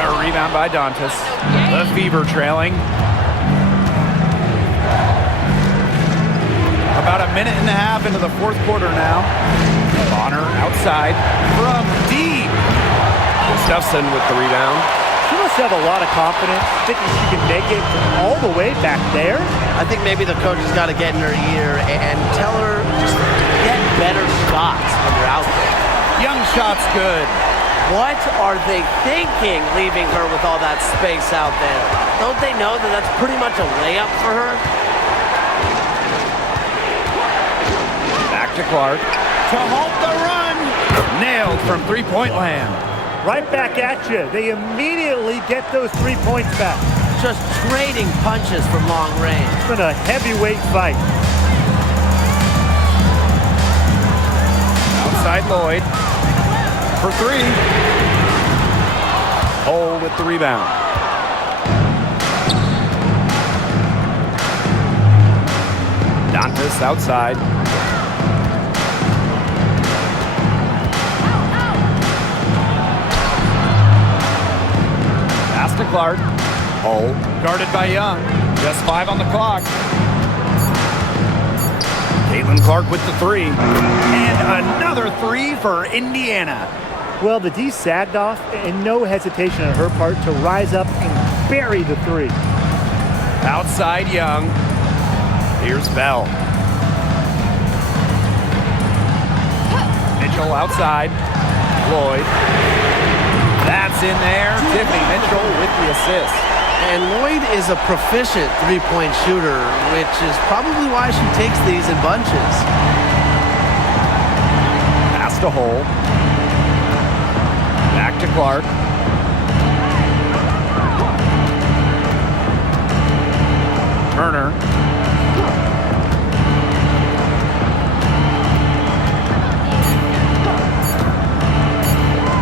A rebound by Dantas. The Fever trailing. About a minute and a half into the fourth quarter now. Bonner outside from deep. Gustafson with the rebound. She must have a lot of confidence, thinking she can make it all the way back there. I think maybe the coach has got to get in her ear and tell her just get better shots when you're out there. Young shot's good. What are they thinking leaving her with all that space out there? Don't they know that that's pretty much a layup for her? Back to Clark. To halt the run. Nailed from three-point land. Right back at you. They immediately get those 3 points back. Just trading punches from long range. It's been a heavyweight fight. Outside Lloyd. For 3. Hole with the rebound. Dantas outside. Pass to Clark. Hole. Guarded by Young. Just 5 on the clock. Caitlin Clark with the 3. And another 3 for Indiana. Well, the D sagged off, and no hesitation on her part to rise up and bury the 3. Outside Young. Here's Bell. Mitchell outside. Lloyd. Gets in there. Tiffany Mitchell with the assist. And Lloyd is a proficient three-point shooter, which is probably why she takes these in bunches. Pass to Hole. Back to Clark. Turner.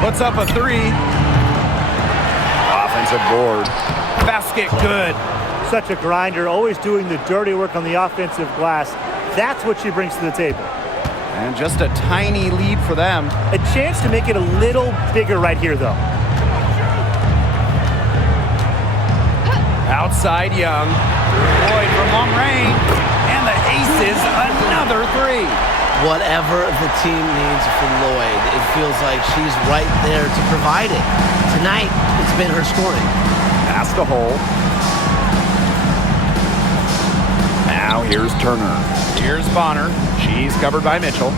Puts up a three. Offensive board. Basket good. Such a grinder, always doing the dirty work on the offensive glass. That's what she brings to the table. And just a tiny lead for them. A chance to make it a little bigger right here, though. Outside Young. Lloyd from long range. And the aces, another three. Whatever the team needs from Lloyd, it feels like she's right there to provide it. Tonight, it's been her scoring. Pass to Hole. Now here's Turner. Here's Bonner. She's covered by Mitchell.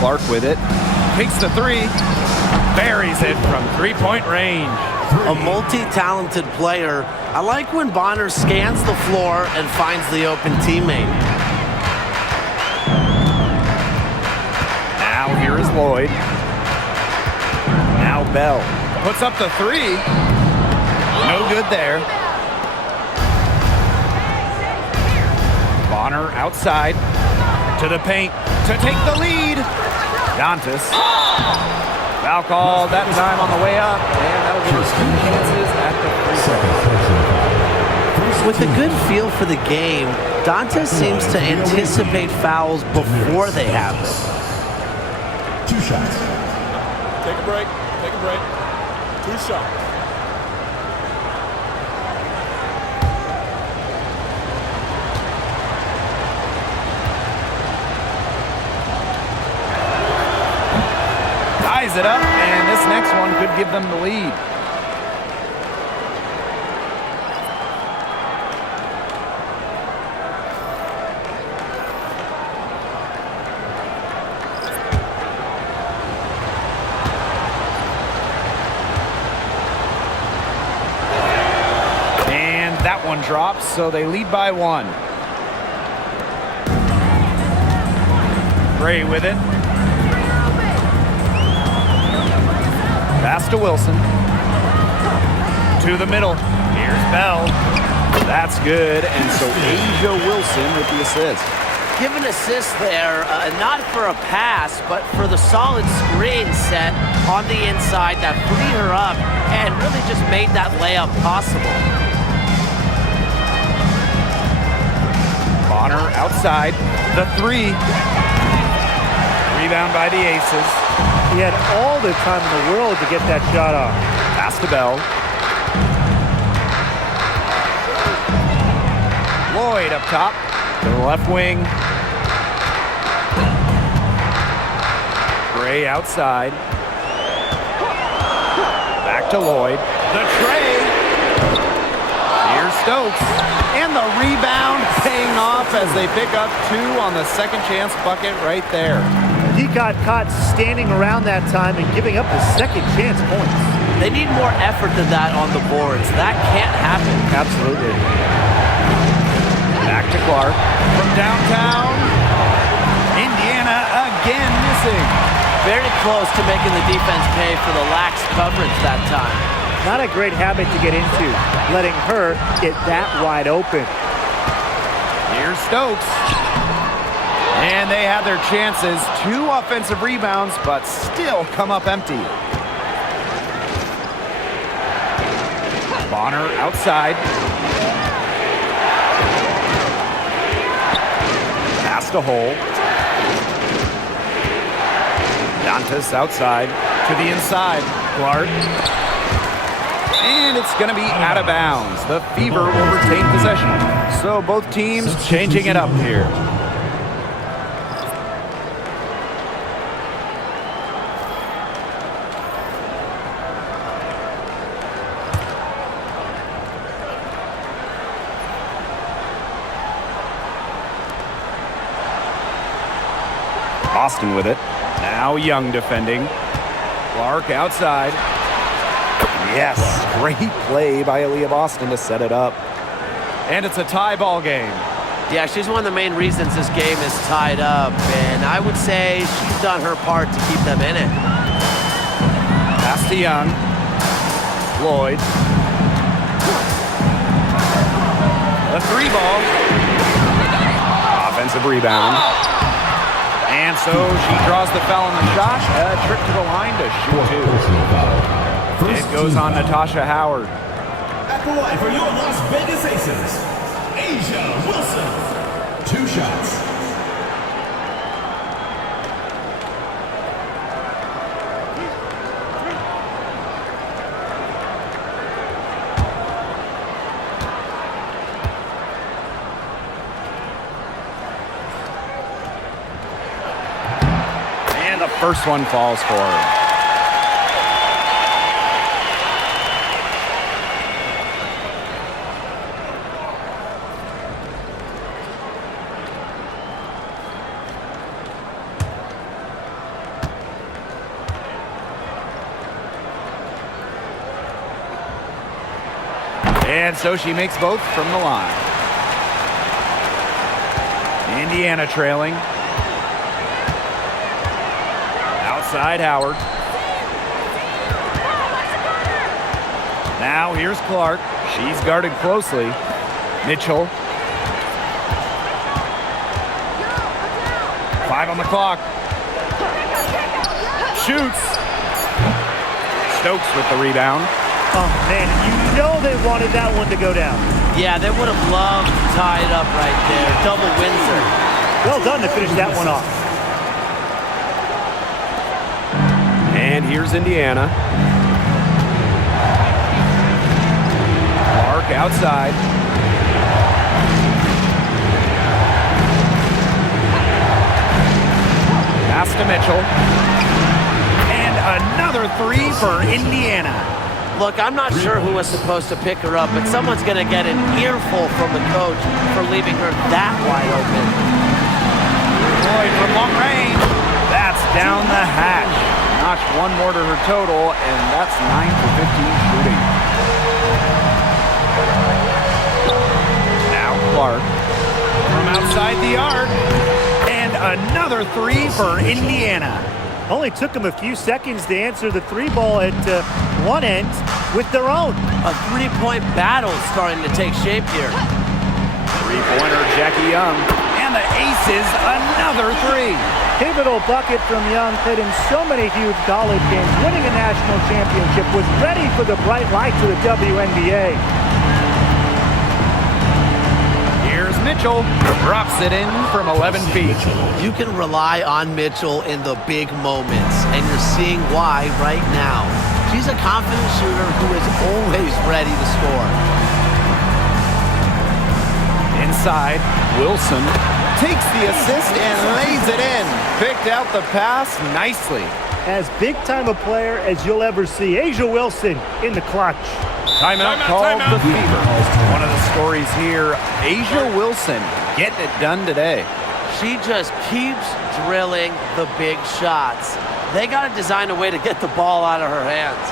Clark with it. Takes the three. Buries it from three-point range. A multi-talented player. I like when Bonner scans the floor and finds the open teammate. Now here is Lloyd. Now Bell. Puts up the three. No good there. Bonner outside. To the paint. To take the lead. Dantas. Foul called that time on the way up. And that'll give us 2 chances at the free throw. With a good feel for the game, Dantas seems to anticipate fouls before they happen. 2 shots. Take a break. Take a break. 2 shots. Ties it up, and this next one could give them the lead. And that one drops, so they lead by 1. Gray with it. Pass to Wilson. To the middle. Here's Bell. That's good. And so Asia Wilson with the assist. Give an assist there, not for a pass, but for the solid screen set on the inside that freed her up and really just made that layup possible. Bonner outside. The three. Rebound by the Aces. He had all the time in the world to get that shot off. Pass to Bell. Lloyd up top to the left wing. Gray outside. Back to Lloyd. The tray. Here's Stokes. And the rebound paying off as they pick up 2 on the second chance bucket right there. He got caught standing around that time and giving up the second chance points. They need more effort than that on the boards. That can't happen. Absolutely. Back to Clark. From downtown. Indiana again missing. Very close to making the defense pay for the lax coverage that time. Not a great habit to get into, letting her get that wide open. Here's Stokes. And they had their chances. 2 offensive rebounds, but still come up empty. Bonner outside. Pass to Hole. Dantas outside to the inside. Clark. And it's going to be out of bounds. The Fever will retain possession. So both teams changing it up here. Boston with it. Now Young defending. Clark outside. Yes, great play by Aaliyah Boston to set it up. And it's a tie ball game. Yeah, she's one of the main reasons this game is tied up, and I would say she's done her part to keep them in it. Pass to Young. Lloyd. The 3 ball. Offensive rebound. And so she draws the foul on the shot. A trip to the line to shoot 2. It goes on Natasha Howard. At the line for your Las Vegas Aces, Asia Wilson. 2 shots. And the first one falls for her. And so she makes both from the line. Indiana trailing. Outside Howard. Now here's Clark. She's guarded closely. Mitchell. 5 on the clock. Shoots. Stokes with the rebound. Oh, man, you know they wanted that one to go down. Yeah, they would have loved to tie it up right there. Double Windsor. Well done to finish that one off. And here's Indiana. Clark outside. Pass to Mitchell. And another 3 for Indiana. Look, I'm not sure who was supposed to pick her up, but someone's going to get an earful from the coach for leaving her that wide open. Lloyd from long range. That's down the hatch. Notched 1 more to her total, and that's 9 for 15 shooting. Now Clark from outside the arc. And another 3 for Indiana. Only took them a few seconds to answer the 3 ball at one end with their own. A 3-point battle starting to take shape here. 3-pointer Jackie Young. And the aces, another 3. Pivotal bucket from Young, played in so many huge college games, winning a national championship, was ready for the bright lights of the WNBA. Here's Mitchell. Drops it in from 11 feet. You can rely on Mitchell in the big moments, and you're seeing why right now. She's a confident shooter who is always ready to score. Inside, Wilson takes the assist and lays it in. Picked out the pass nicely. As big-time a player as you'll ever see, Asia Wilson in the clutch. Timeout called the Fever. One of the stories here, Asia Wilson getting it done today. She just keeps drilling the big shots. They got to design a way to get the ball out of her hands.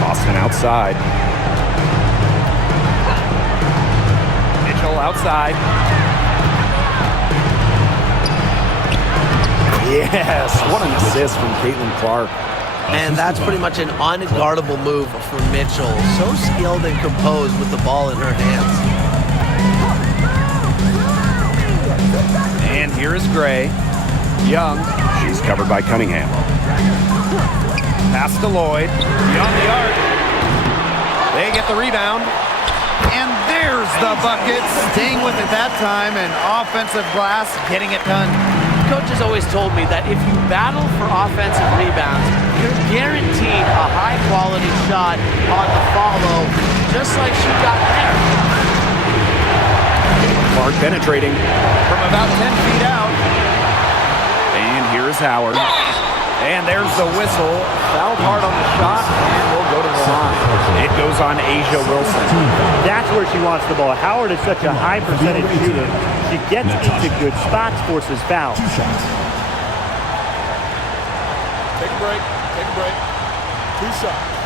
Boston outside. Mitchell outside. Yes, what an assist from Caitlin Clark. And that's pretty much an unguardable move for Mitchell. So skilled and composed with the ball in her hands. And here is Gray. Young. She's covered by Cunningham. Pass to Lloyd. Beyond the arc. They get the rebound. And there's the bucket. Staying with it that time. And offensive glass getting it done. Coach has always told me that if you battle for offensive rebounds, you're guaranteed a high-quality shot on the follow, just like she got penetrating. From about 10 feet out. And here's Howard. And there's the whistle. Fouled hard on the shot, and we'll go to the line. It goes on Asia Wilson. That's where she wants the ball. Howard is such a high percentage shooter. She gets into good spots, forces fouls. 2 shots. Take a break. Take a break. 2 shots.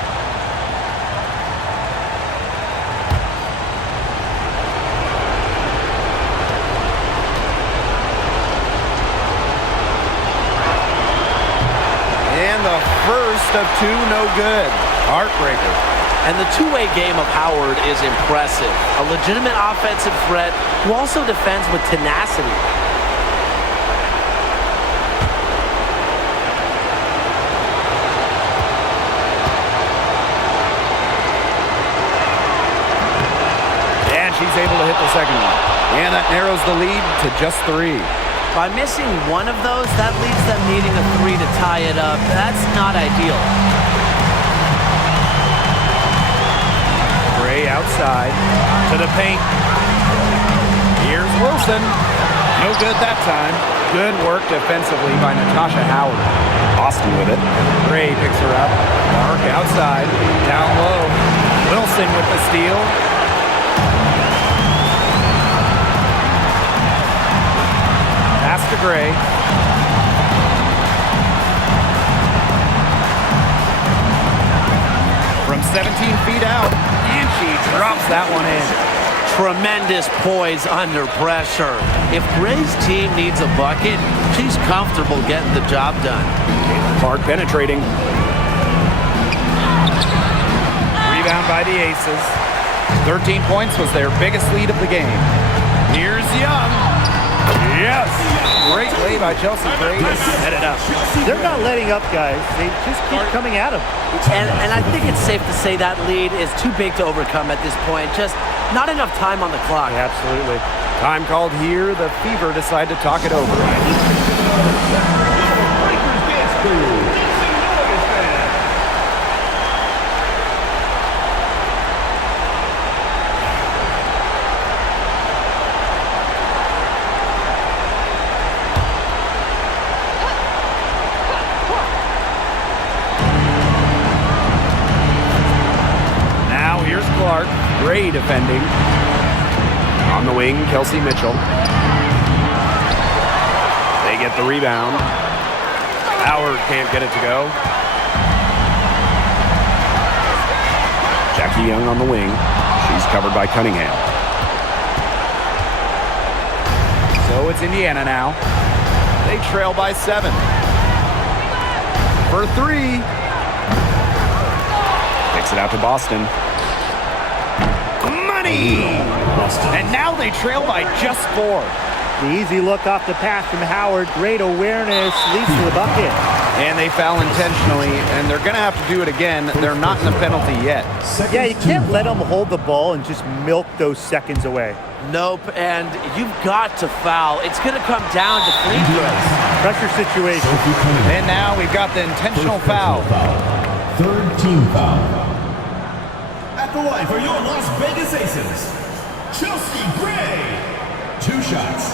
And the first of 2, no good. Heartbreaker. And the two-way game of Howard is impressive. A legitimate offensive threat who also defends with tenacity. And she's able to hit the second one. And that narrows the lead to just 3. By missing one of those, that leaves them needing a 3 to tie it up. That's not ideal. Gray outside to the paint. Here's Wilson. No good that time. Good work defensively by Natasha Howard. Boston with it. Gray picks her up. Mark outside. Down low. Wilson with the steal. Pass to Gray. From 17 feet out. And she drops that one in. Tremendous poise under pressure. If Gray's team needs a bucket, she's comfortable getting the job done. Clark penetrating. Rebound by the Aces. 13 points was their biggest lead of the game. Here's Young. Yes! Great play by Chelsea Gray to set it up. They're not letting up, guys. They just keep coming at them. And I think it's safe to say that lead is too big to overcome at this point. Just not enough time on the clock. Absolutely. Time called here. The Fever decide to talk it over. Clark, Gray defending. On the wing, Kelsey Mitchell. They get the rebound. Howard can't get it to go. Jackie Young on the wing. She's covered by Cunningham. So it's Indiana now. They trail by 7. For 3. Kicks it out to Boston. And now they trail by just 4. The easy look off the pass from Howard. Great awareness. Leads to the bucket. And they foul intentionally, and they're going to have to do it again. They're not in the penalty yet. Yeah, you can't let them hold the ball and just milk those seconds away. Nope, and you've got to foul. It's going to come down to free throws. Pressure situation. And now we've got the intentional foul. Third team foul. At the line for your Las Vegas Aces, Chelsea Gray. 2 shots.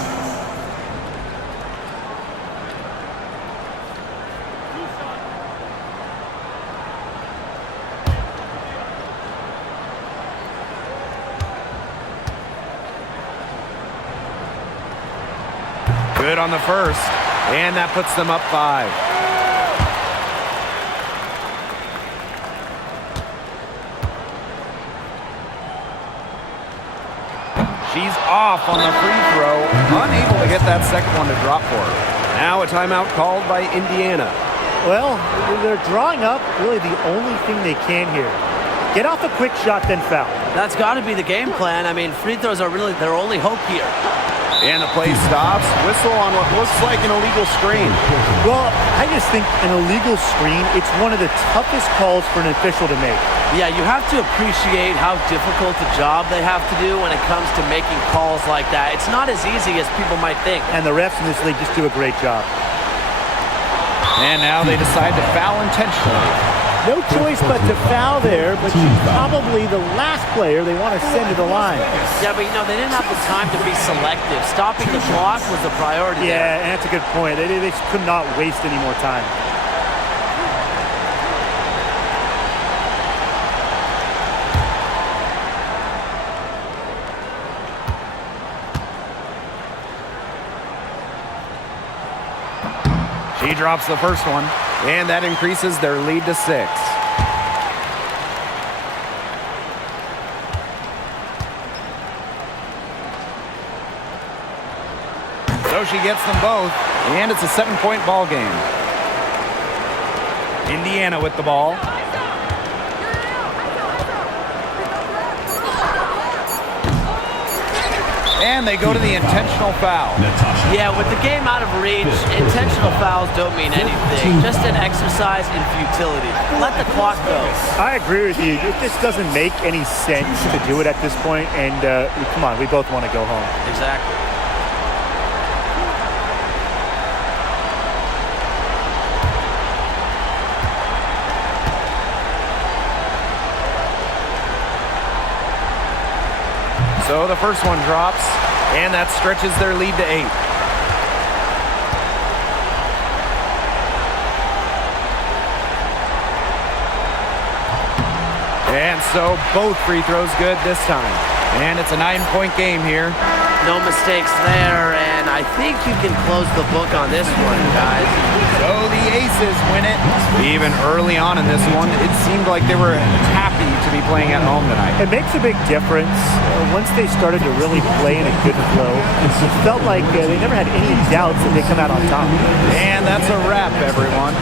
Good on the first, and that puts them up 5. She's off on the free throw, unable to get that second one to drop for her. Now a timeout called by Indiana. Well, they're drawing up really the only thing they can here. Get off a quick shot, then foul. That's got to be the game plan. I mean, free throws are really their only hope here. And the play stops. Whistle on what looks like an illegal screen. Well, I just think an illegal screen, it's one of the toughest calls for an official to make. Yeah, you have to appreciate how difficult the job they have to do when it comes to making calls like that. It's not as easy as people might think. And the refs in this league just do a great job. And now they decide to foul intentionally. No choice but to foul there, but she's probably the last player they want to send to the line. Yeah, but they didn't have the time to be selective. Stopping the clock was the priority there. Yeah, and that's a good point. They just could not waste any more time. She drops the first one, and that increases their lead to 6. So she gets them both, and it's a 7-point ball game. Indiana with the ball. And they go to the intentional foul. Yeah, with the game out of reach, intentional fouls don't mean anything. Just an exercise in futility. Let the clock go. I agree with you. It just doesn't make any sense to do it at this point. And come on, we both want to go home. Exactly. So the first one drops, and that stretches their lead to 8. And so both free throws good this time. And it's a 9-point game here. No mistakes there, and I think you can close the book on this one, guys. So the Aces win it. Even early on in this one, it seemed like they were happy to be playing at home tonight. It makes a big difference. Once they started to really play in a good flow, it felt like they never had any doubts that they come out on top. And that's a wrap, everyone.